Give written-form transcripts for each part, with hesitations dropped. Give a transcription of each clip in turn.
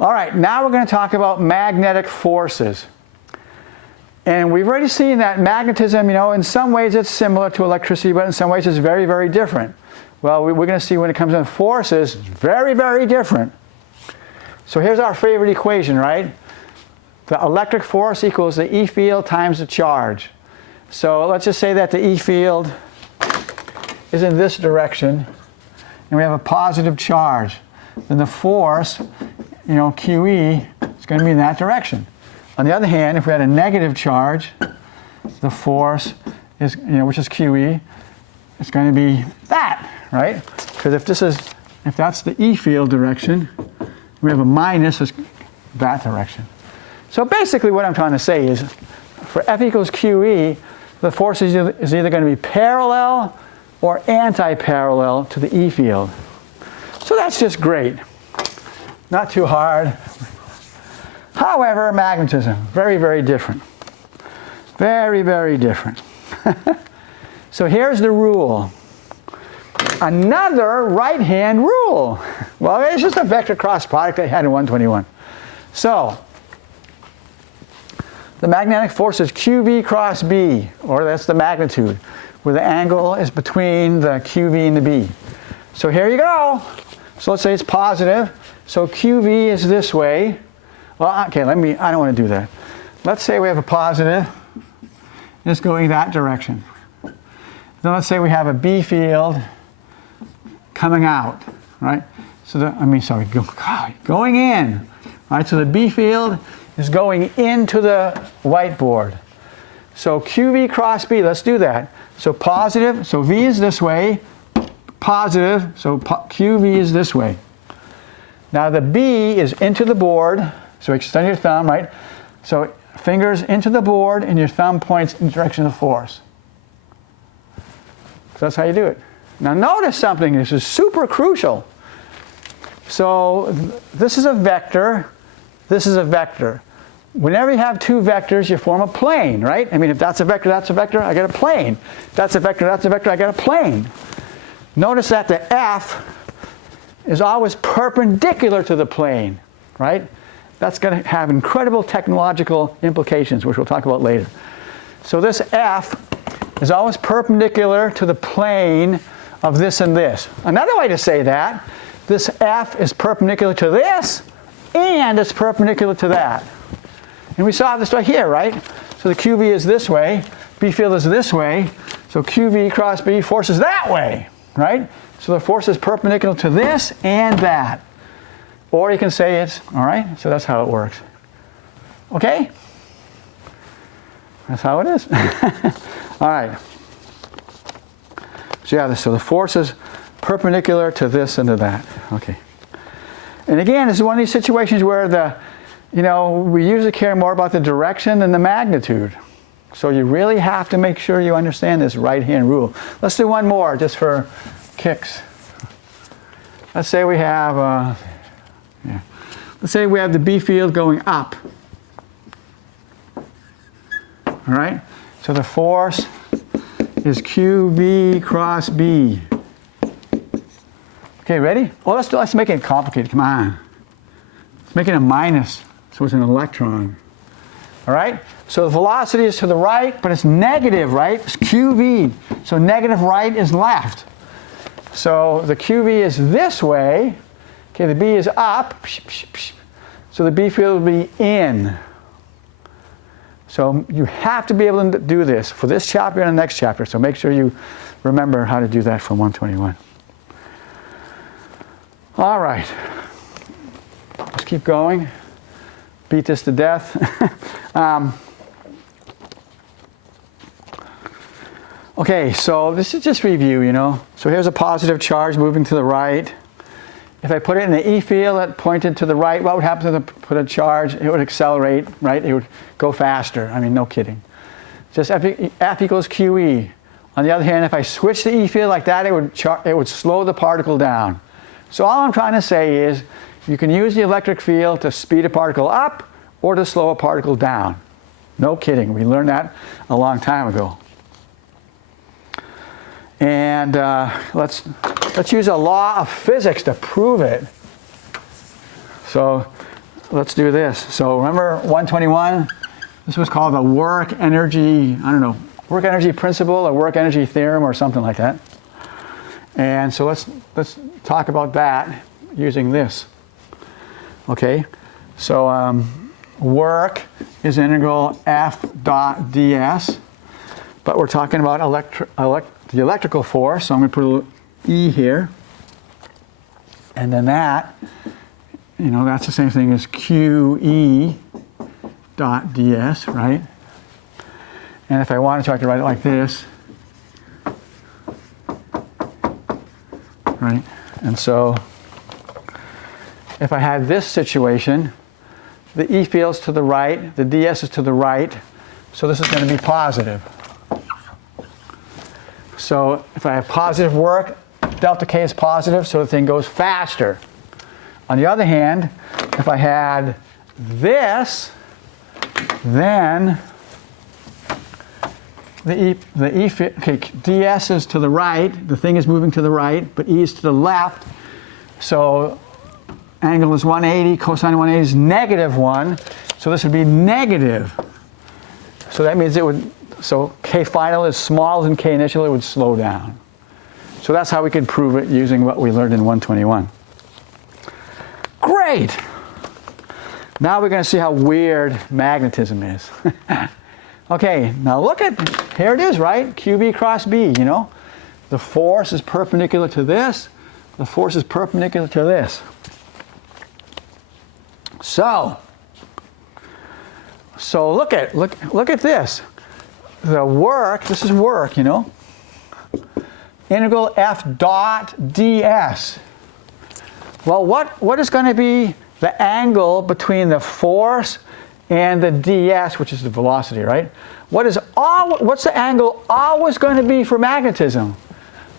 All right, now we're going to talk about magnetic forces. And we've already seen that magnetism, in some ways it's similar to electricity, but in some ways it's very, very different. Well, we're going to see when it comes to forces, very, very different. So here's our favorite equation, right? The electric force equals the E field times the charge. So let's just say that the E field is in this direction, and we have a positive charge. Then the force, QE, is going to be in that direction. On the other hand, if we had a negative charge, the force is, which is QE, it's going to be that, right? Because if that's the E field direction, we have a minus, it's that direction. So basically what I'm trying to say is, for F equals QE, the force is either going to be parallel or anti-parallel to the E field. So that's just great. Not too hard. However, magnetism, very, very different. Very, very different. So here's the rule. Another right-hand rule. Well, it's just a vector cross product I had in 121. So the magnetic force is QV cross B, or that's the magnitude, where the angle is between the QV and the B. So here you go. So let's say it's positive. So QV is this way. Well, okay, I don't want to do that. Let's say we have a positive. It's going that direction. Then let's say we have a B field coming out, right? So going in. Right, so the B field is going into the whiteboard. So QV cross B, let's do that. So positive, so V is this way, positive, so QV is this way. Now the B is into the board, so extend your thumb, right? So fingers into the board and your thumb points in the direction of the force. So that's how you do it. Now notice something, this is super crucial. So this is a vector, this is a vector. Whenever you have two vectors, you form a plane, right? I mean, if that's a vector, I get a plane. If that's a vector, I get a plane. Notice that the F is always perpendicular to the plane, right? That's going to have incredible technological implications, which we'll talk about later. So this F is always perpendicular to the plane of this and this. Another way to say that, this F is perpendicular to this, and it's perpendicular to that. And we saw this right here, right? So the QV is this way, B field is this way, so QV cross B force is that way, right? So the force is perpendicular to this and that. Or you can say it's, all right, so that's how it works. Okay? That's how it is. All right. So yeah, so the force is perpendicular to this and to that. Okay. And again, this is one of these situations where we usually care more about the direction than the magnitude. So you really have to make sure you understand this right-hand rule. Let's do one more just for kicks. Let's say we have, let's say we have the B field going up. All right? So the force is QV cross B. Okay, ready? Well, let's make it complicated. Come on. Let's make it a minus, so it's an electron. All right? So the velocity is to the right, but it's negative, right? It's QV. So negative right is left. So the QV is this way. Okay, the B is up. So the B field will be in. So you have to be able to do this for this chapter and the next chapter. So make sure you remember how to do that from 121. All right. Let's keep going. Beat this to death. Okay, so this is just review, So here's a positive charge moving to the right. If I put it in the E field that pointed to the right, what would happen to put a charge? It would accelerate, right? It would go faster. I mean, no kidding. Just F equals QE. On the other hand, if I switch the E field like that, it would slow the particle down. So all I'm trying to say is you can use the electric field to speed a particle up or to slow a particle down. No kidding. We learned that a long time ago. And let's use a law of physics to prove it. So let's do this. So remember 121? This was called the work energy, I don't know, work energy principle or work energy theorem or something like that. And so let's talk about that using this. Okay, so work is integral F dot ds, but we're talking about the electrical force, so I'm going to put a little E here. And then that, you know, that's the same thing as QE dot ds, right? And if I wanted to, I could write it like this, right? And so if I had this situation, the E field's to the right, the ds is to the right, so this is going to be positive. So if I have positive work, delta K is positive, so the thing goes faster. On the other hand, if I had this, then ds is to the right, the thing is moving to the right, but E is to the left, so angle is 180, cosine of 180 is -1, so this would be negative. So that means it would, so K final is smaller than K initial, it would slow down. So that's how we could prove it using what we learned in 121. Great! Now we're going to see how weird magnetism is. Okay, now look at, here it is, right? QB cross B, you know? The force is perpendicular to this. The force is perpendicular to this. So look at this. The work, this is work, you know? Integral F dot ds. Well, what is going to be the angle between the force and the ds, which is the velocity, right? What's the angle always going to be for magnetism?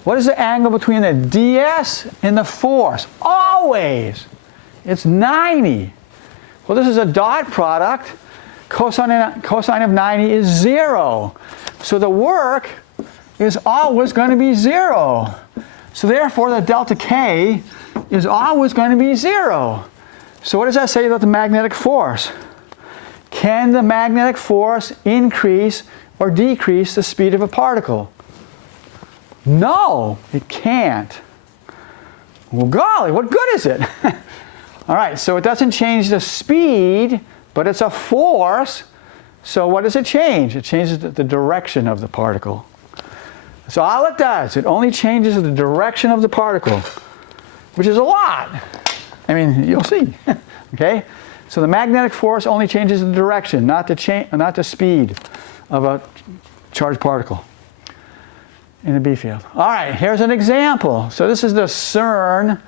What is the angle between the ds and the force? Always. It's 90. Well, this is a dot product. Cosine of 90 is 0. So the work is always going to be 0. So therefore, the delta K is always going to be 0. So what does that say about the magnetic force? Can the magnetic force increase or decrease the speed of a particle? No, it can't. Well, golly, what good is it? All right, so it doesn't change the speed, but it's a force. So what does it change? It changes the direction of the particle. So all it does, it only changes the direction of the particle, which is a lot. I mean, you'll see. Okay? So the magnetic force only changes the direction, not the speed of a charged particle in the B field. All right, here's an example. So this is the CERN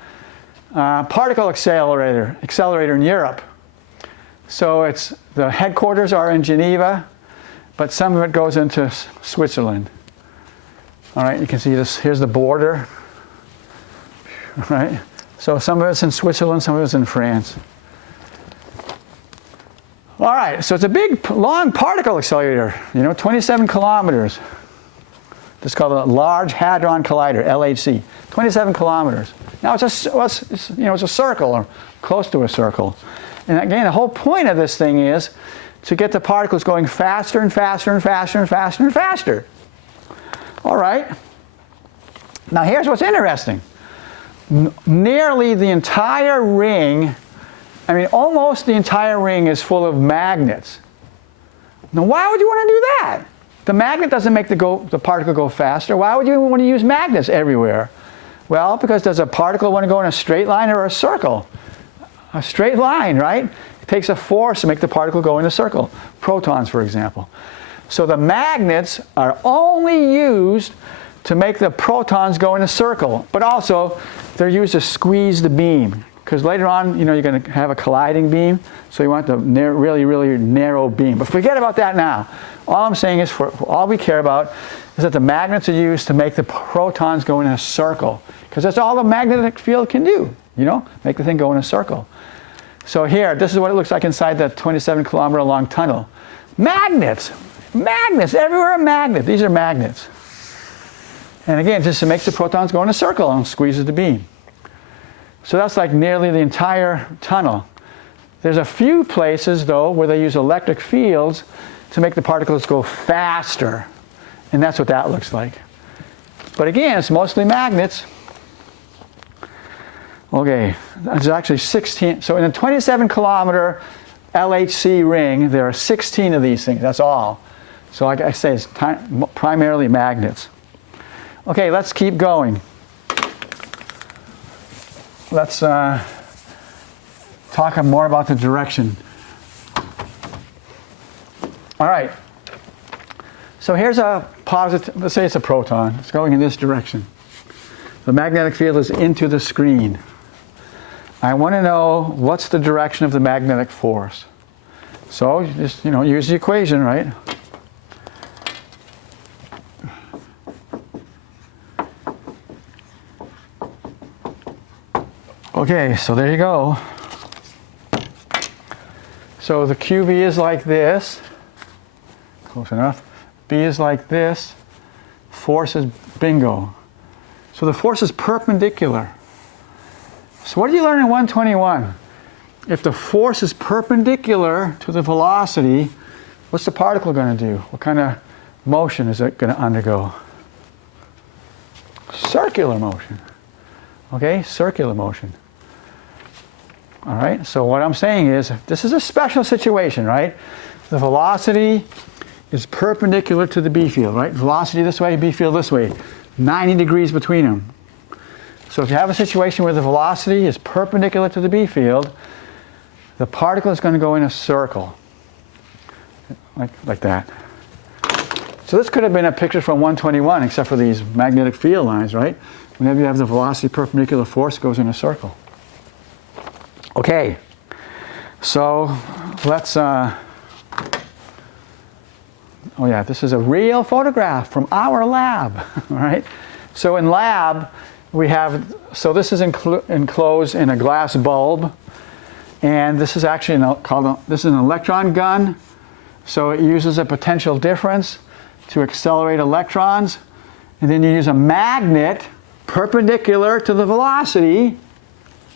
particle accelerator in Europe. So it's the headquarters are in Geneva, but some of it goes into Switzerland. All right, you can see this. Here's the border. All right. So some of it's in Switzerland, some of it's in France. All right, so it's a big, long particle accelerator, you know, 27 kilometers. This is called a Large Hadron Collider, LHC, 27 kilometers. Now it's a circle, or close to a circle. And again, the whole point of this thing is to get the particles going faster and faster and faster and faster and faster. All right. Now here's what's interesting. Nearly the entire ring, I mean almost the entire ring is full of magnets. Now why would you want to do that? The magnet doesn't make the particle go faster. Why would you want to use magnets everywhere? Well, because does a particle want to go in a straight line or a circle? A straight line, right? It takes a force to make the particle go in a circle. Protons, for example. So the magnets are only used to make the protons go in a circle, but also they're used to squeeze the beam. Because later on, you know, you're going to have a colliding beam, so you want the really, really narrow beam. But forget about that now. All I'm saying is, all we care about is that the magnets are used to make the protons go in a circle. Because that's all the magnetic field can do, you know, make the thing go in a circle. So here, this is what it looks like inside that 27-kilometer long tunnel. Magnets! Magnets! Everywhere a magnet. These are magnets. And again, just to make the protons go in a circle and squeezes the beam. So that's like nearly the entire tunnel. There's a few places, though, where they use electric fields to make the particles go faster. And that's what that looks like. But again, it's mostly magnets. Okay, there's actually 16. So in a 27-kilometer LHC ring, there are 16 of these things. That's all. So like I say, it's primarily magnets. Okay, let's keep going. Let's talk more about the direction. All right. So here's a positive, let's say it's a proton. It's going in this direction. The magnetic field is into the screen. I want to know what's the direction of the magnetic force. So just, use the equation, right? Okay, so there you go. So the QV is like this. Close enough. B is like this. Force is bingo. So the force is perpendicular. So what did you learn in 121? If the force is perpendicular to the velocity, what's the particle going to do? What kind of motion is it going to undergo? Circular motion. Okay, circular motion. All right, so what I'm saying is, this is a special situation, right? The velocity is perpendicular to the B field, right? Velocity this way, B field this way. 90 degrees between them. So if you have a situation where the velocity is perpendicular to the B field, the particle is going to go in a circle, like that. So this could have been a picture from 121, except for these magnetic field lines, right? Whenever you have the velocity perpendicular, force goes in a circle. Okay, so let's, oh yeah, this is a real photograph from our lab, all right? So in lab, we have, so this is enclosed in a glass bulb, and this is actually this is an electron gun, so it uses a potential difference to accelerate electrons, and then you use a magnet perpendicular to the velocity,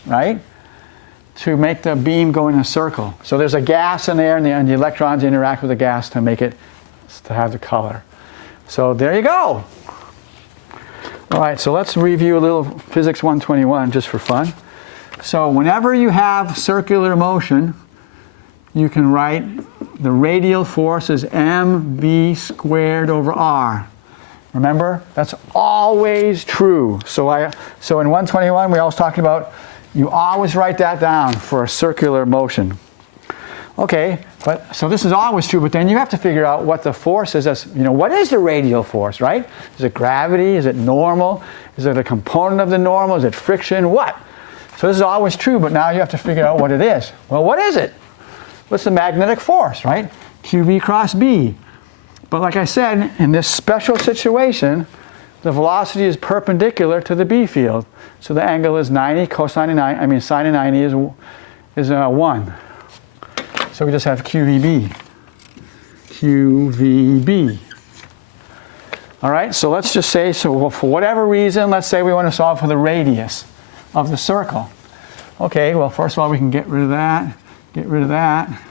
right, to make the beam go in a circle. So there's a gas in there, and the electrons interact with the gas to make it, to have the color. So there you go. All right, so let's review a little Physics 121 just for fun. So whenever you have circular motion, you can write the radial force as mv squared over r. Remember, that's always true. So in 121, we always talking about, you always write that down for a circular motion. Okay, but so this is always true, but then you have to figure out what the force is. What is the radial force, right? Is it gravity? Is it normal? Is it a component of the normal? Is it friction? What? So this is always true, but now you have to figure out what it is. Well, what is it? What's the magnetic force, right? QV cross B. But like I said, in this special situation, the velocity is perpendicular to the B field. So the angle is 90, sine of 90 is 1. So we just have QVB. QVB. All right, so let's just say, so for whatever reason, let's say we want to solve for the radius of the circle. Okay, well, first of all, we can get rid of that,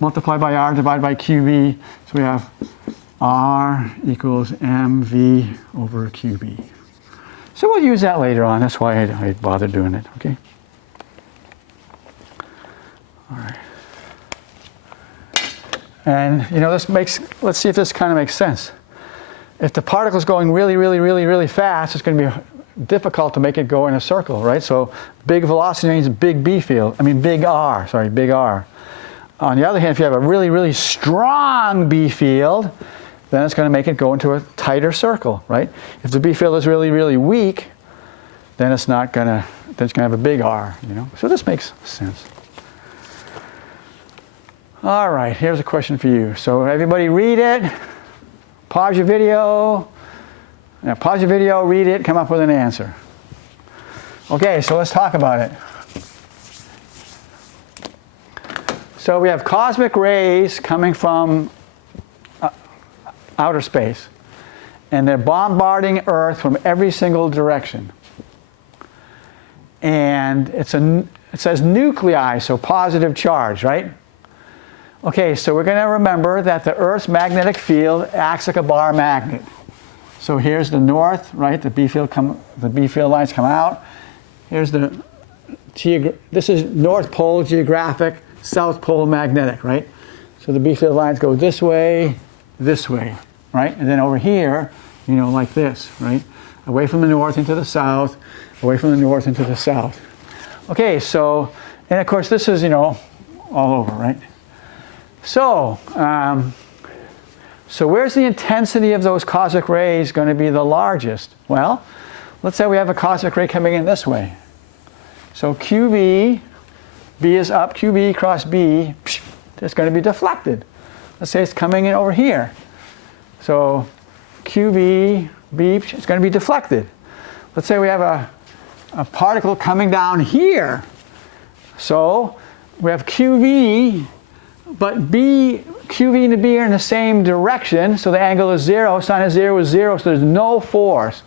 multiply by r, divide by QV. So we have r equals mv over QB. So we'll use that later on. That's why I bothered doing it, okay? All right. And, let's see if this kind of makes sense. If the particle is going really, really, really, really fast, it's going to be difficult to make it go in a circle, right? So big velocity means big B field. Big R, sorry, big R. On the other hand, if you have a really, really strong B field, then it's going to make it go into a tighter circle, right? If the B field is really, really weak, then it's not going to, then it's going to have a big R, So this makes sense. All right, here's a question for you. So everybody read it, pause your video, read it, come up with an answer. Okay, so let's talk about it. So we have cosmic rays coming from outer space, and they're bombarding Earth from every single direction. And it's it says nuclei, so positive charge, right? Okay, so we're going to remember that the Earth's magnetic field acts like a bar magnet. So here's the north, right? The B field lines come out. Here's this is North Pole geographic, South Pole magnetic, right? So the B field lines go this way, right? And then over here, you know, like this, right? Away from the north into the south, away from the north into the south. Okay, so, and of course this is, you know, all over, right? So, so where's the intensity of those cosmic rays going to be the largest? Well, let's say we have a cosmic ray coming in this way. So QB, B is up, QB cross B, it's going to be deflected. Let's say it's coming in over here. So QB, B, it's going to be deflected. Let's say we have a particle coming down here. So we have QV, but QV and B are in the same direction, so the angle is 0, sine of 0 is 0, so there's no force.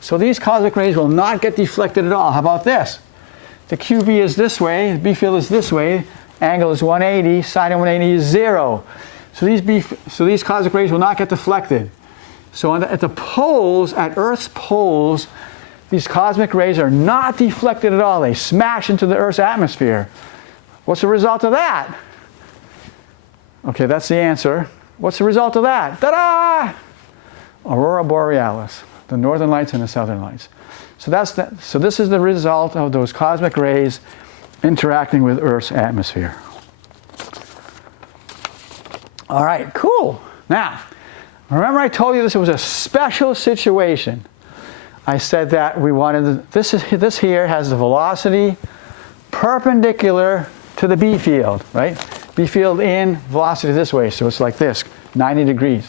So these cosmic rays will not get deflected at all. How about this? The QV is this way, the B field is this way, angle is 180, sine of 180 is 0. So these cosmic rays will not get deflected. So at the poles, at Earth's poles, these cosmic rays are not deflected at all. They smash into the Earth's atmosphere. What's the result of that? Okay, that's the answer. What's the result of that? Ta-da! Aurora Borealis, the northern lights and the southern lights. So this is the result of those cosmic rays interacting with Earth's atmosphere. All right, cool. Now, remember I told you this was a special situation. I said that we wanted, this here has the velocity perpendicular to the B field, right? B field in, velocity this way, so it's like this, 90 degrees.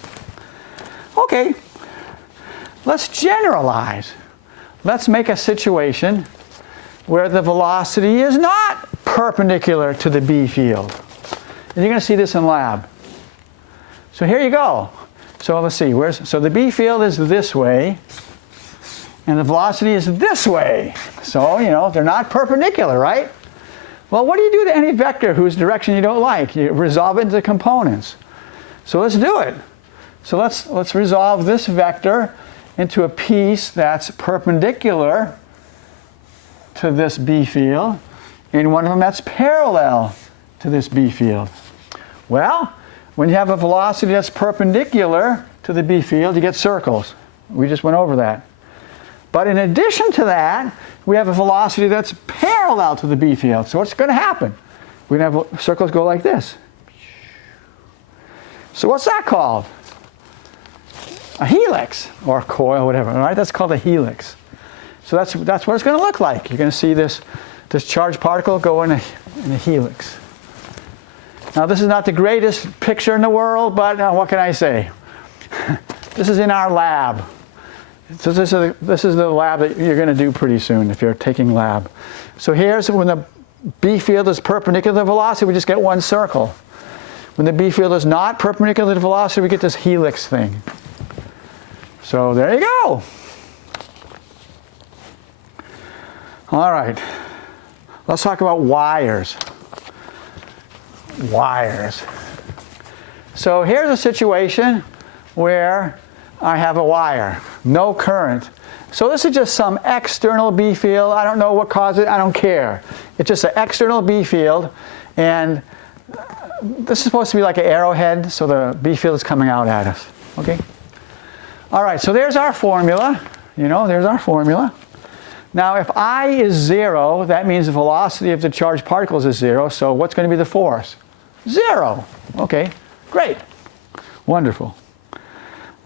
Okay, let's generalize. Let's make a situation where the velocity is not perpendicular to the B field. And you're going to see this in lab. So here you go. So let's see, so the B field is this way, and the velocity is this way. So, you know, they're not perpendicular, right? Well, what do you do to any vector whose direction you don't like? You resolve it into components. So let's do it. So let's resolve this vector into a piece that's perpendicular to this B field, and one of them that's parallel to this B field. Well, when you have a velocity that's perpendicular to the B field, you get circles. We just went over that. But in addition to that, we have a velocity that's parallel to the B field. So what's going to happen? We're going to have circles go like this. So what's that called? A helix, or a coil, whatever. All right, that's called a helix. So that's what it's going to look like. You're going to see this charged particle go in a helix. Now, this is not the greatest picture in the world, but what can I say? This is in our lab. So this is the lab that you're going to do pretty soon if you're taking lab. So here's when the B field is perpendicular to the velocity, we just get one circle. When the B field is not perpendicular to the velocity, we get this helix thing. So there you go. All right. Let's talk about wires. Wires. So here's a situation where I have a wire, no current. So this is just some external B field. I don't know what caused it. I don't care. It's just an external B field, and this is supposed to be like an arrowhead, so the B field is coming out at us. Okay? All right, so there's our formula. You know, there's our formula. Now, if I is 0, that means the velocity of the charged particles is 0. So what's going to be the force? 0. Okay, great. Wonderful.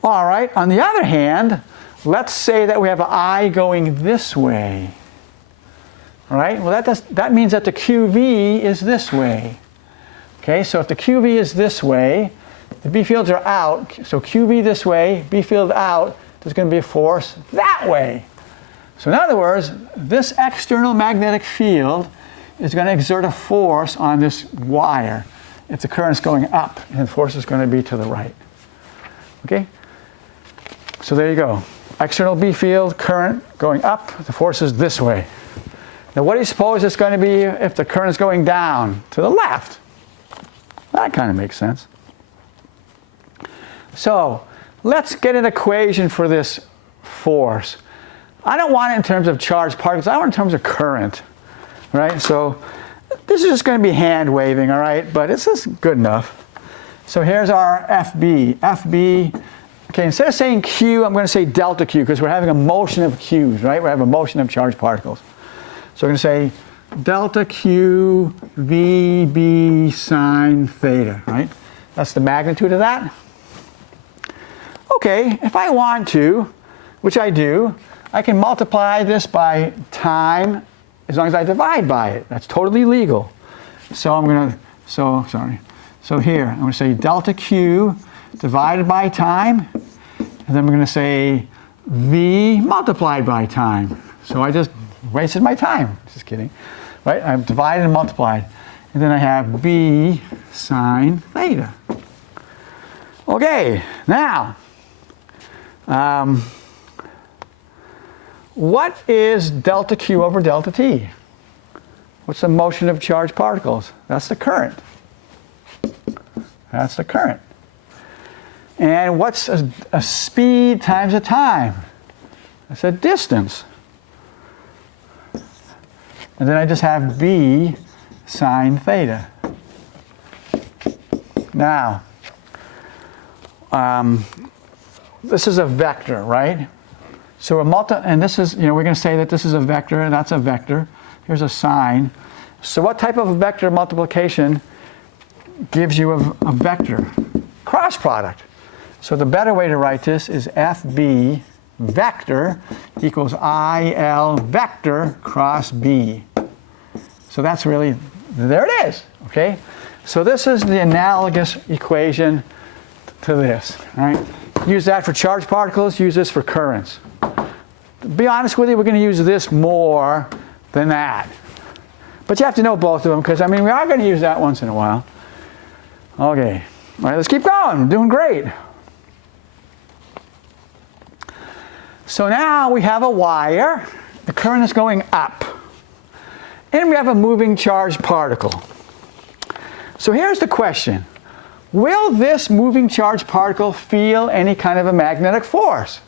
All right, on the other hand, let's say that we have an I going this way. All right, well that means that the QV is this way. Okay, so if the QV is this way, the B fields are out, so QV this way, B field out, there's going to be a force that way. So in other words, this external magnetic field is going to exert a force on this wire. If the current's going up, and the force is going to be to the right. Okay? So there you go. External B field, current going up, the force is this way. Now what do you suppose it's going to be if the current is going down? To the left. That kind of makes sense. So let's get an equation for this force. I don't want it in terms of charged particles. I want it in terms of current. Right? So this is just going to be hand waving, all right? But it's just good enough. So here's our FB. FB, okay, instead of saying Q, I'm going to say delta Q because we're having a motion of Q's, right? We're having a motion of charged particles. So we're going to say delta Q VB sine theta, right? That's the magnitude of that. Okay, if I want to, which I do, I can multiply this by time as long as I divide by it. That's totally legal. So I'm going to, so here, I'm going to say delta Q divided by time, and then we're going to say V multiplied by time. So I just wasted my time. Just kidding. Right? I've divided and multiplied. And then I have B sine theta. Okay, now, what is delta Q over delta T? What's the motion of charged particles? That's the current. That's the current. And what's a speed times a time? That's a distance. And then I just have B sine theta. Now, this is a vector, right? So and this is, we're going to say that this is a vector and that's a vector. Here's a sine. So what type of vector multiplication gives you a vector? Cross product. So the better way to write this is FB vector equals IL vector cross B. So that's really, there it is, okay? So this is the analogous equation to this, all right? Use that for charged particles, use this for currents. To be honest with you, we're going to use this more than that. But you have to know both of them because, we are going to use that once in a while. Okay, all right, let's keep going. We're doing great. So now we have a wire. The current is going up. And we have a moving charged particle. So here's the question. Will this moving charged particle feel any kind of a magnetic force?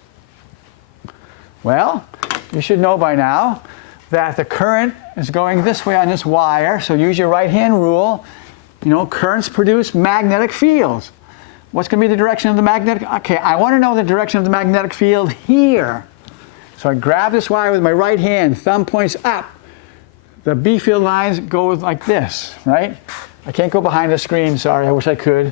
Well, you should know by now that the current is going this way on this wire. So use your right-hand rule. Currents produce magnetic fields. What's going to be the direction of the magnetic? Okay, I want to know the direction of the magnetic field here. So I grab this wire with my right hand, thumb points up. The B field lines go like this, right? I can't go behind the screen, sorry, I wish I could.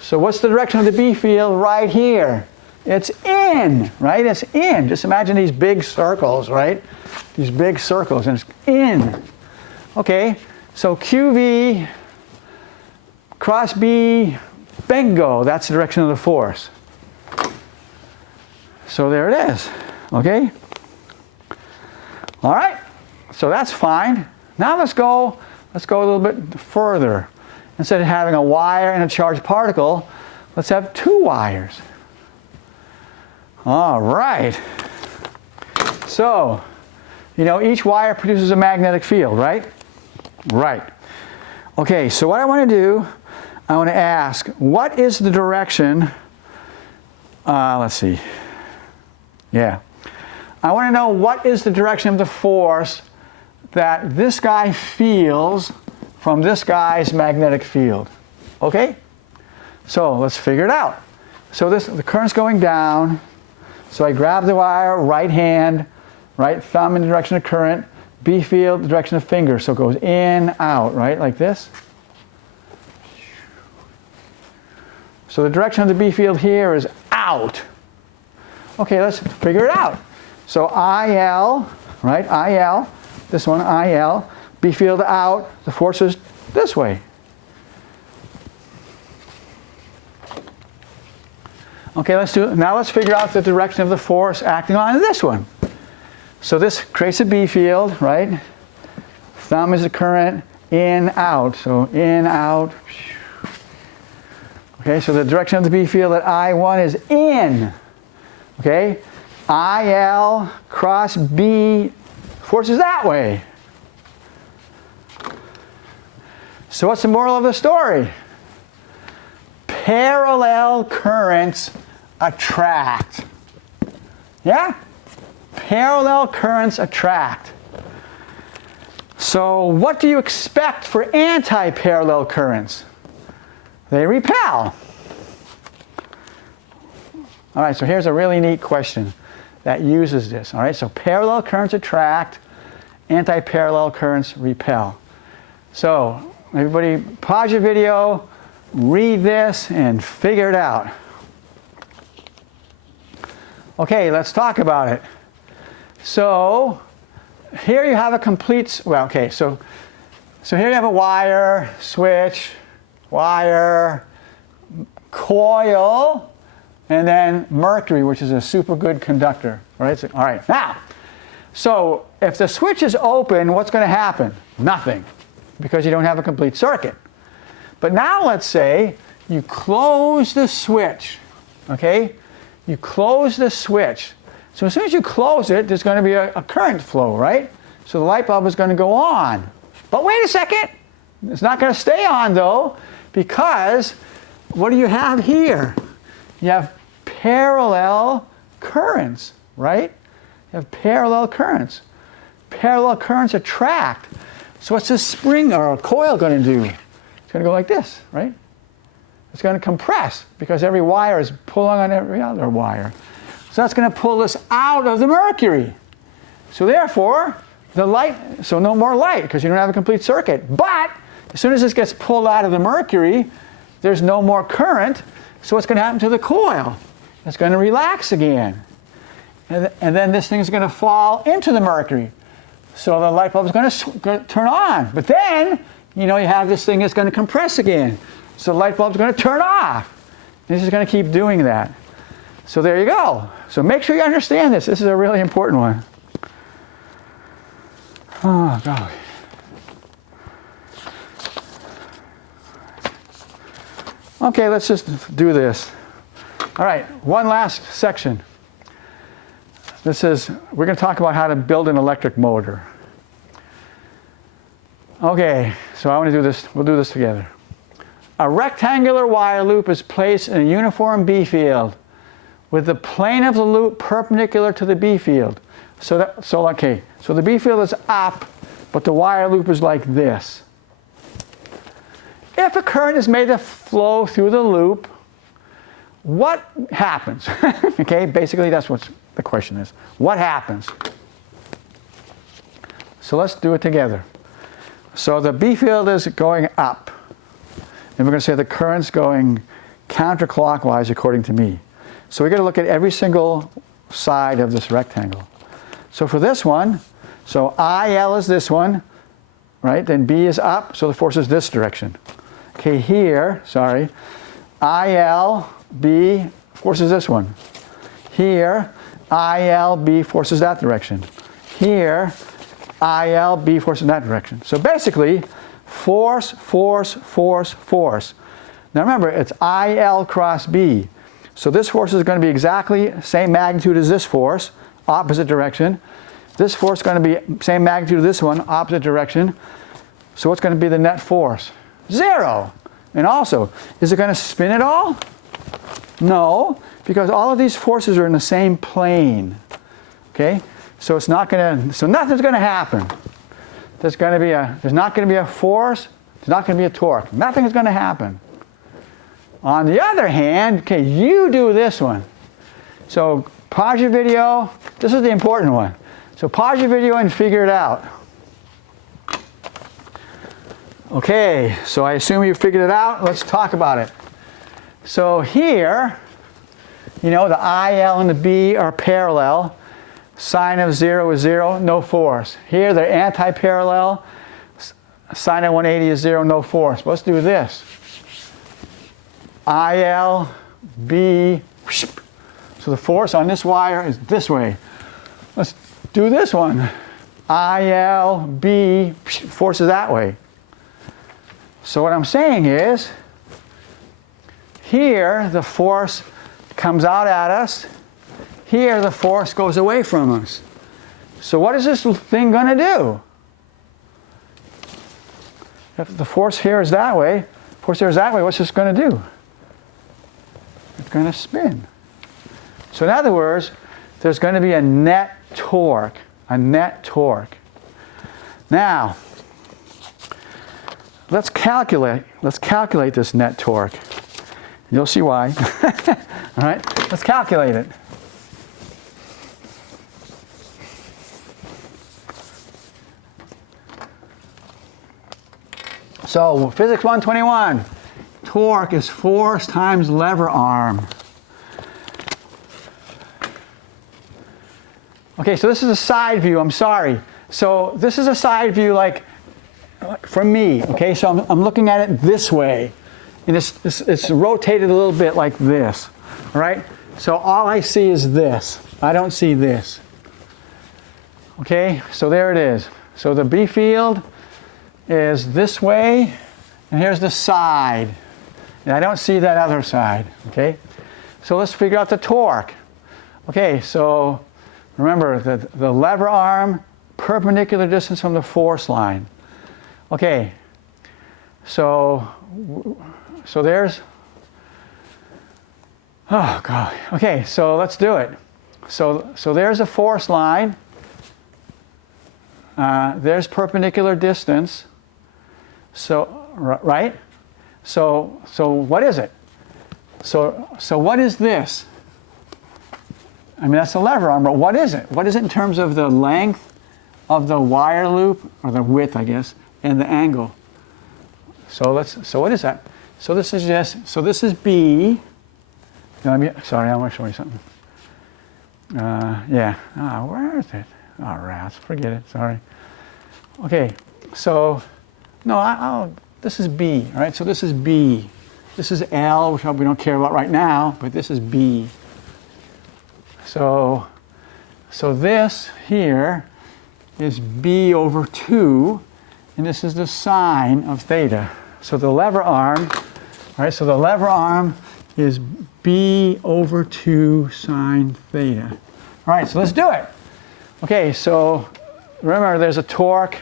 So what's the direction of the B field right here? It's in, right? It's in. Just imagine these big circles, right? These big circles, and it's in. Okay, so QV cross B, bingo, that's the direction of the force. So there it is, okay? All right, so that's fine. Now let's go a little bit further. Instead of having a wire and a charged particle, let's have two wires. All right. So, each wire produces a magnetic field, right? Right. Okay, so what I want to do, I want to ask, what is the direction, let's see. Yeah. I want to know what is the direction of the force that this guy feels from this guy's magnetic field. Okay? So let's figure it out. So the current's going down. So I grab the wire, right hand, right thumb in the direction of current, B field, the direction of finger. So it goes in, out, right? Like this. So the direction of the B field here is out. Okay, let's figure it out. So IL, right? IL, this one, IL, B field out, the force is this way. Okay, now let's figure out the direction of the force acting on this one. So this creates a B field, right? Thumb is the current, in, out. So in, out. Okay, so the direction of the B field at I1 is in. Okay, IL cross B force is that way. So what's the moral of the story? Parallel currents attract. Yeah? Parallel currents attract. So what do you expect for anti-parallel currents? They repel. All right, so here's a really neat question that uses this. All right, so parallel currents attract, anti-parallel currents repel. So everybody pause your video, read this, and figure it out. Okay, let's talk about it. So here you have a complete, well, okay, so here you have a wire, switch, wire, coil, and then mercury, which is a super good conductor. All right, all right. Now, so if the switch is open, what's going to happen? Nothing, because you don't have a complete circuit. But now let's say you close the switch, okay? You close the switch. So as soon as you close it, there's going to be a current flow, right? So the light bulb is going to go on. But wait a second. It's not going to stay on, though, because what do you have here? You have parallel currents, right? You have parallel currents. Parallel currents attract. So what's this spring or a coil going to do? It's going to go like this, right? It's going to compress because every wire is pulling on every other wire. So that's going to pull this out of the mercury. So therefore, the light, so no more light because you don't have a complete circuit. But as soon as this gets pulled out of the mercury, there's no more current. So what's going to happen to the coil? It's going to relax again. And then this thing is going to fall into the mercury. So the light bulb is going to turn on. But then, you know, you have this thing that's going to compress again. So the light bulb is going to turn off. And it's just going to keep doing that. So there you go. So make sure you understand this. This is a really important one. Oh, God. Okay, let's just do this. All right, one last section. This is, we're going to talk about how to build an electric motor. Okay, so I want to do this. We'll do this together. A rectangular wire loop is placed in a uniform B field with the plane of the loop perpendicular to the B field. So the B field is up, but the wire loop is like this. If a current is made to flow through the loop, what happens? Okay, basically that's what the question is. What happens? So let's do it together. So the B field is going up. And we're going to say the current's going counterclockwise according to me. So we're going to look at every single side of this rectangle. So for this one, so IL is this one, right? Then B is up, so the force is this direction. Okay, here, sorry, ILB forces this one. Here, ILB forces that direction. Here, ILB forces that direction. So basically, force, force, force, force. Now remember, it's IL cross B. So this force is going to be exactly same magnitude as this force, opposite direction. This force is going to be same magnitude as this one, opposite direction. So what's going to be the net force? 0. And also, is it going to spin at all? No, because all of these forces are in the same plane. Okay? So it's not going to, so nothing's going to happen. There's not going to be a force, there's not going to be a torque. Nothing's going to happen. On the other hand, okay, you do this one. So pause your video. This is the important one. So pause your video and figure it out. Okay, so I assume you figured it out. Let's talk about it. So here, you know, the IL and the B are parallel. Sine of 0 is 0, no force. Here they're anti-parallel. Sine of 180 is 0, no force. But let's do this. IL, B, so the force on this wire is this way. Let's do this one. IL, B, force is that way. So what I'm saying is, here the force comes out at us. Here the force goes away from us. So what is this thing going to do? If the force here is that way, force here is that way, what's this going to do? It's going to spin. So in other words, there's going to be a net torque. A net torque. Now, let's calculate this net torque. You'll see why. All right, let's calculate it. So, Physics 121, torque is force times lever arm. Okay, so this is a side view, I'm sorry. So this is a side view like for me, okay? So I'm looking at it this way. And it's rotated a little bit like this, all right? So all I see is this. I don't see this. Okay, so there it is. So the B field is this way, and here's the side. And I don't see that other side, okay? So let's figure out the torque. Okay, so remember the lever arm, perpendicular distance from the force line. Okay, so there's, oh God. Okay, so let's do it. So there's a force line. There's perpendicular distance. So, right? So what is it? So what is this? I mean, that's the lever arm, but what is it? What is it in terms of the length of the wire loop, or the width, I guess, and the angle? So what is that? So this is B. Sorry, I want to show you something. Yeah. Where is it? Oh, rats, forget it, sorry. Okay, so, no, this is B, all right? So this is B. This is L, which we don't care about right now, but this is B. So this here is B over 2, and this is the sine of theta. So the lever arm, all right, so the lever arm is B over 2 sine theta. All right, so let's do it. Okay, so remember there's a torque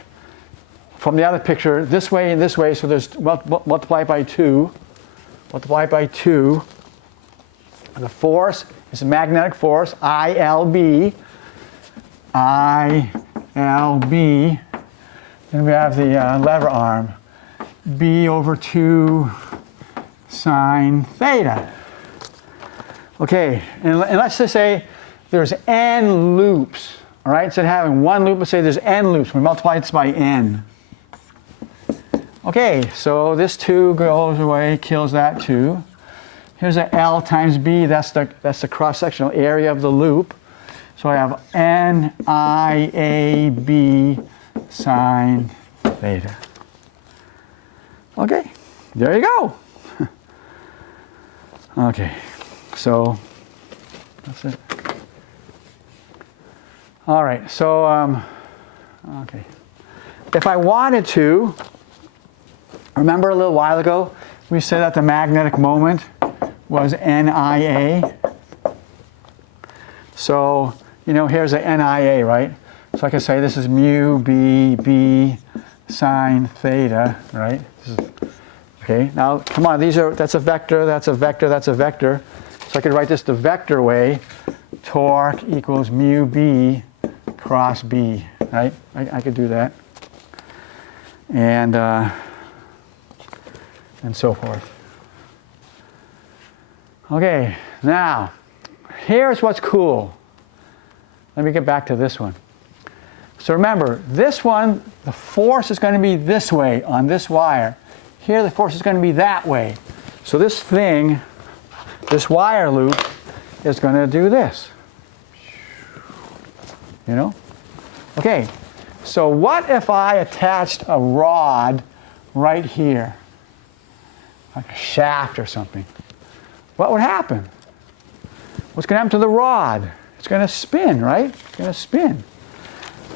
from the other picture this way and this way, so there's multiply by 2. Multiply by 2. And the force is a magnetic force, ILB. ILB. Then we have the lever arm, B over 2 sine theta. Okay, and let's just say there's n loops. All right, instead of having one loop, let's say there's n loops. We multiply this by n. Okay, so this 2 goes away, kills that 2. Here's a L times B, that's the cross-sectional area of the loop. So I have NIAB sine theta. Okay, there you go. Okay, so that's it. All right, so, okay. If I wanted to, remember a little while ago, we said that the magnetic moment was NIA. So, here's a NIA, right? So I can say this is mu B sine theta, right? Okay, now come on, that's a vector, that's a vector, that's a vector. So I could write this the vector way. Torque equals mu B cross B, right? I could do that. And so forth. Okay, now, here's what's cool. Let me get back to this one. So remember, this one, the force is going to be this way on this wire. Here, the force is going to be that way. So this thing, this wire loop, is going to do this. Okay, so what if I attached a rod right here? Like a shaft or something. What would happen? What's going to happen to the rod? It's going to spin, right? It's going to spin.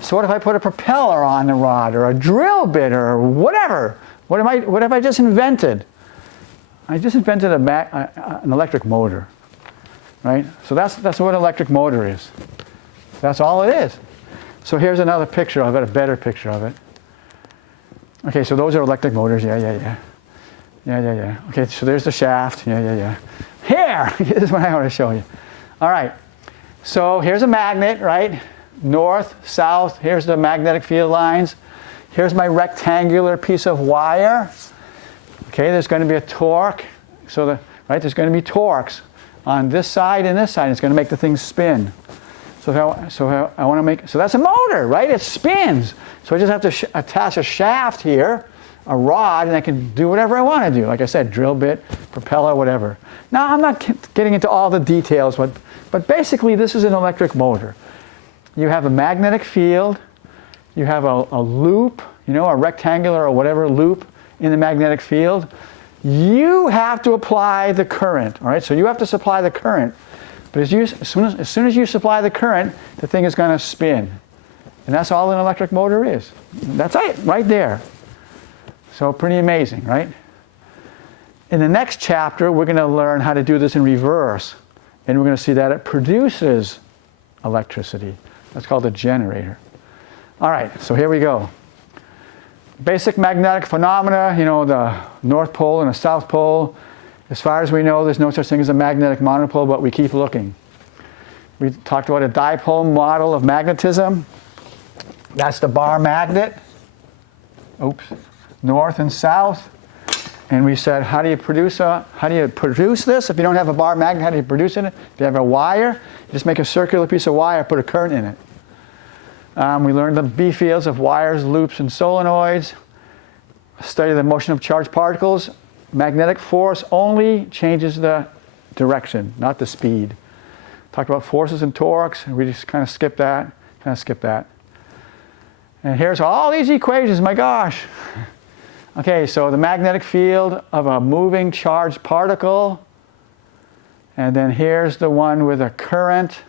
So what if I put a propeller on the rod, or a drill bit, or whatever? What have I just invented? I just invented an electric motor, right? So that's what an electric motor is. That's all it is. So here's another picture of it, a better picture of it. Okay, so those are electric motors. Yeah. Okay, so there's the shaft. Yeah. Here! This is what I want to show you. All right. So here's a magnet, right? North, south. Here's the magnetic field lines. Here's my rectangular piece of wire. Okay, there's going to be a torque. So there's going to be torques on this side and this side. It's going to make the thing spin. So I want to make, so that's a motor, right? It spins. So I just have to attach a shaft here, a rod, and I can do whatever I want to do. Like I said, drill bit, propeller, whatever. Now, I'm not getting into all the details, but basically this is an electric motor. You have a magnetic field, you have a loop, a rectangular or whatever loop in the magnetic field. You have to apply the current, all right? So you have to supply the current. But as soon as you supply the current, the thing is going to spin. And that's all an electric motor is. That's it, right there. So pretty amazing, right? In the next chapter, we're going to learn how to do this in reverse. And we're going to see that it produces electricity. That's called a generator. All right, so here we go. Basic magnetic phenomena, the North Pole and the South Pole. As far as we know, there's no such thing as a magnetic monopole, but we keep looking. We talked about a dipole model of magnetism. That's the bar magnet. Oops. North and south. And we said, how do you produce this? If you don't have a bar magnet, how do you produce it? If you have a wire, you just make a circular piece of wire, put a current in it. We learned the B fields of wires, loops, and solenoids. Study the motion of charged particles. Magnetic force only changes the direction, not the speed. Talked about forces and torques, and we just kind of skip that, And here's all these equations, my gosh. Okay, so the magnetic field of a moving charged particle, and then here's the one with a current.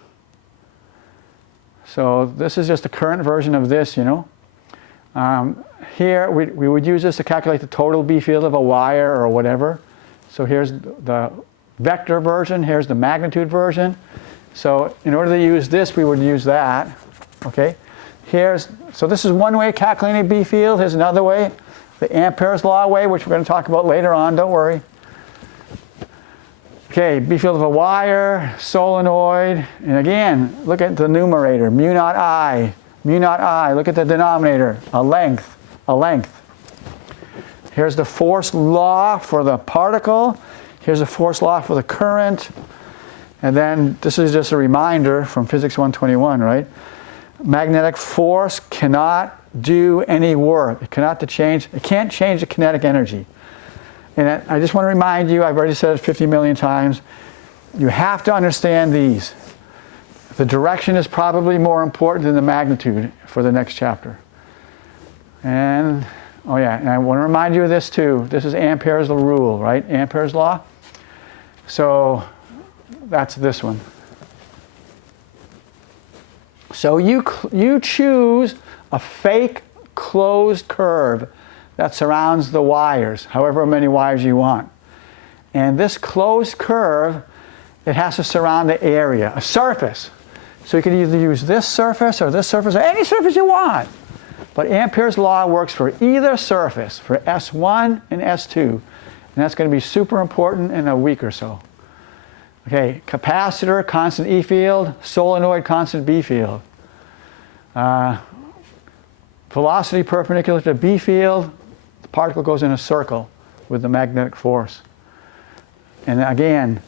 So this is just a current version of this, Here, we would use this to calculate the total B field of a wire or whatever. So here's the vector version, here's the magnitude version. So in order to use this, we would use that, okay? So this is one way of calculating a B field. Here's another way, the Ampere's law way, which we're going to talk about later on, don't worry. Okay, B field of a wire, solenoid, and again, look at the numerator, mu naught I. Look at the denominator, a length. Here's the force law for the particle. Here's the force law for the current. And then this is just a reminder from Physics 121, right? Magnetic force cannot do any work. It can't change the kinetic energy. And I just want to remind you, I've already said it 50 million times, you have to understand these. The direction is probably more important than the magnitude for the next chapter. And, and I want to remind you of this too. This is Ampere's rule, right? Ampere's law. So that's this one. So you choose a fake closed curve that surrounds the wires, however many wires you want. And this closed curve, it has to surround the area, a surface. So you can either use this surface or any surface you want. But Ampere's law works for either surface, for S1 and S2. And that's going to be super important in a week or so. Okay, capacitor, constant E field, solenoid, constant B field. Velocity perpendicular to B field, the particle goes in a circle with the magnetic force. And again,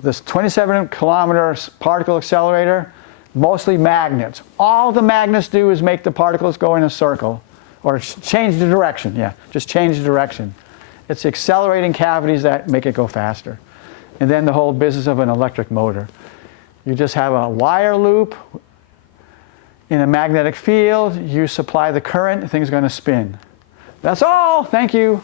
this 27-kilometer particle accelerator, mostly magnets. All the magnets do is make the particles go in a circle, or change the direction. Yeah, just change the direction. It's accelerating cavities that make it go faster. And then the whole business of an electric motor. You just have a wire loop in a magnetic field. You supply the current, the thing's going to spin. That's all. Thank you.